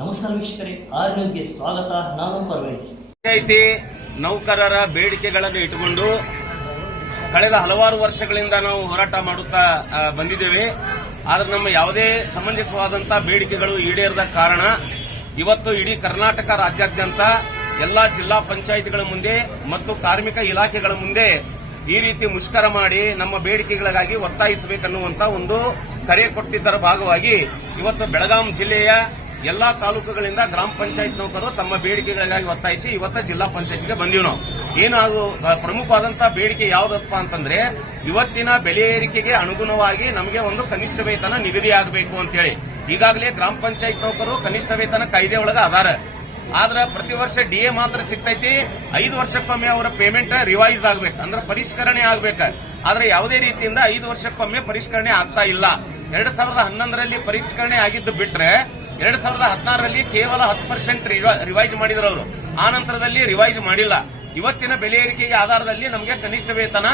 ನಮಸ್ಕಾರ ವೀಕ್ಷಕರೇ, ಆರ್ ನ್ಯೂಸ್ಗೆ ಸ್ವಾಗತ. ನಾನು ಪರ್ವೇಜ್. ಪಂಚಾಯಿತಿ ನೌಕರರ ಬೇಡಿಕೆಗಳನ್ನು ಇಟ್ಟುಕೊಂಡು ಕಳೆದ ಹಲವಾರು ವರ್ಷಗಳಿಂದ ನಾವು ಹೋರಾಟ ಮಾಡುತ್ತಾ ಬಂದಿದ್ದೇವೆ. ಆದರೆ ನಮ್ಮ ಯಾವುದೇ ಸಮಂಜಸವಾದಂತಹ ಬೇಡಿಕೆಗಳು ಈಡೇರದ ಕಾರಣ ಇವತ್ತು ಇಡೀ ಕರ್ನಾಟಕ ರಾಜ್ಯಾದ್ಯಂತ ಎಲ್ಲಾ ಜಿಲ್ಲಾ ಪಂಚಾಯಿತಿಗಳ ಮುಂದೆ ಮತ್ತು ಕಾರ್ಮಿಕ ಇಲಾಖೆಗಳ ಮುಂದೆ ಈ ರೀತಿ ಮುಷ್ಕರ ಮಾಡಿ ನಮ್ಮ ಬೇಡಿಕೆಗಳಿಗಾಗಿ ಒತ್ತಾಯಿಸಬೇಕನ್ನುವಂತ ಒಂದು ಕರೆ ಕೊಟ್ಟಿದ್ದರ ಭಾಗವಾಗಿ ಇವತ್ತು ಬೆಳಗಾಂ ಜಿಲ್ಲೆಯ ಎಲ್ಲಾ ತಾಲೂಕುಗಳಿಂದ ಗ್ರಾಮ ಪಂಚಾಯತ್ ನೌಕರರು ತಮ್ಮ ಬೇಡಿಕೆಗಳಿಗಾಗಿ ಒತ್ತಾಯಿಸಿ ಇವತ್ತು ಜಿಲ್ಲಾ ಪಂಚಾಯತ್ಗೆ ಬಂದೀವಿ. ನಾವು ಏನು ಪ್ರಮುಖವಾದಂತಹ ಬೇಡಿಕೆ ಯಾವುದಪ್ಪ ಅಂತಂದ್ರೆ, ಇವತ್ತಿನ ಬೆಲೆ ಏರಿಕೆಗೆ ಅನುಗುಣವಾಗಿ ನಮಗೆ ಒಂದು ಕನಿಷ್ಠ ವೇತನ ನಿಗದಿಯಾಗಬೇಕು ಅಂತೇಳಿ. ಈಗಾಗಲೇ ಗ್ರಾಮ ಪಂಚಾಯತ್ ನೌಕರರು ಕನಿಷ್ಠ ವೇತನ ಕಾಯ್ದೆ ಒಳಗ ಅದಾರ. ಆದ್ರೆ ಪ್ರತಿ ವರ್ಷ ಡಿಎ ಮಾತ್ರ ಸಿಗ್ತೈತಿ. 5 ವರ್ಷಕ್ಕೊಮ್ಮೆ ಅವರ ಪೇಮೆಂಟ್ ರಿವೈಸ್ ಆಗ್ಬೇಕು, ಅಂದ್ರೆ ಪರಿಷ್ಕರಣೆ ಆಗ್ಬೇಕು. ಆದ್ರೆ ಯಾವುದೇ ರೀತಿಯಿಂದ 5 ವರ್ಷಕ್ಕೊಮ್ಮೆ ಪರಿಷ್ಕರಣೆ ಆಗ್ತಾ ಇಲ್ಲ. 2011ರಲ್ಲಿ ಪರಿಷ್ಕರಣೆ ಆಗಿದ್ದು ಬಿಟ್ರೆ 2016ರಲ್ಲಿ ಕೇವಲ 10% ರಿವೈಸ್ ಮಾಡಿದ್ರು ಅವರು. ಆ ನಂತರದಲ್ಲಿ ರಿವೈಸ್ ಮಾಡಿಲ್ಲ. ಇವತ್ತಿನ ಬೆಲೆ ಏರಿಕೆಯ ಆಧಾರದಲ್ಲಿ ನಮಗೆ ಕನಿಷ್ಠ ವೇತನ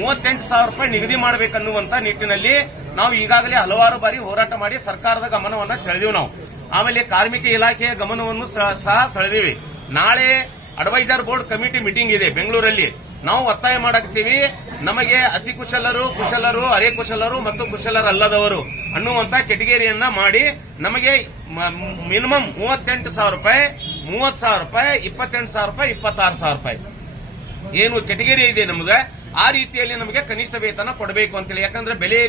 38,000 ರೂಪಾಯಿ ನಿಗದಿ ಮಾಡಬೇಕನ್ನುವಂತ ನಿಟ್ಟಿನಲ್ಲಿ ನಾವು ಈಗಾಗಲೇ ಹಲವಾರು ಬಾರಿ ಹೋರಾಟ ಮಾಡಿ ಸರ್ಕಾರದ ಗಮನವನ್ನ ಸೆಳೆದಿವಿ. ನಾವು ಆಮೇಲೆ ಕಾರ್ಮಿಕ ಇಲಾಖೆಯ ಗಮನವನ್ನು ಸಹ ಸೆಳೆದಿವಿ. ನಾಳೆ ಅಡ್ವೈಸರ್ ಬೋರ್ಡ್ ಕಮಿಟಿ ಮೀಟಿಂಗ್ ಇದೆ ಬೆಂಗಳೂರಲ್ಲಿ. ನಾವು ಒತ್ತಾಯ ಮಾಡಾಕ್ತೀವಿ, ನಮಗೆ ಅತಿ ಕುಶಲರು, ಅರೆ ಕುಶಲರು ಮತ್ತು ಕುಶಲರಲ್ಲದವರು ಅನ್ನುವಂತ ಕೆಟಗರಿಯನ್ನ ಮಾಡಿ ನಮಗೆ ಮಿನಿಮಮ್ 38,000 ರೂಪಾಯಿ, 30,000 ರೂಪಾಯಿ, 28,000 ರೂಪಾಯಿ, 26,000 ರೂಪಾಯಿ ಏನು ಕೆಟಗರಿ ಇದೆ ನಮಗೆ, ಆ ರೀತಿಯಲ್ಲಿ ನಮಗೆ ಕನಿಷ್ಠ ವೇತನ ಕೊಡಬೇಕು ಅಂತೇಳಿ. ಯಾಕಂದ್ರೆ ಬೆಲೆ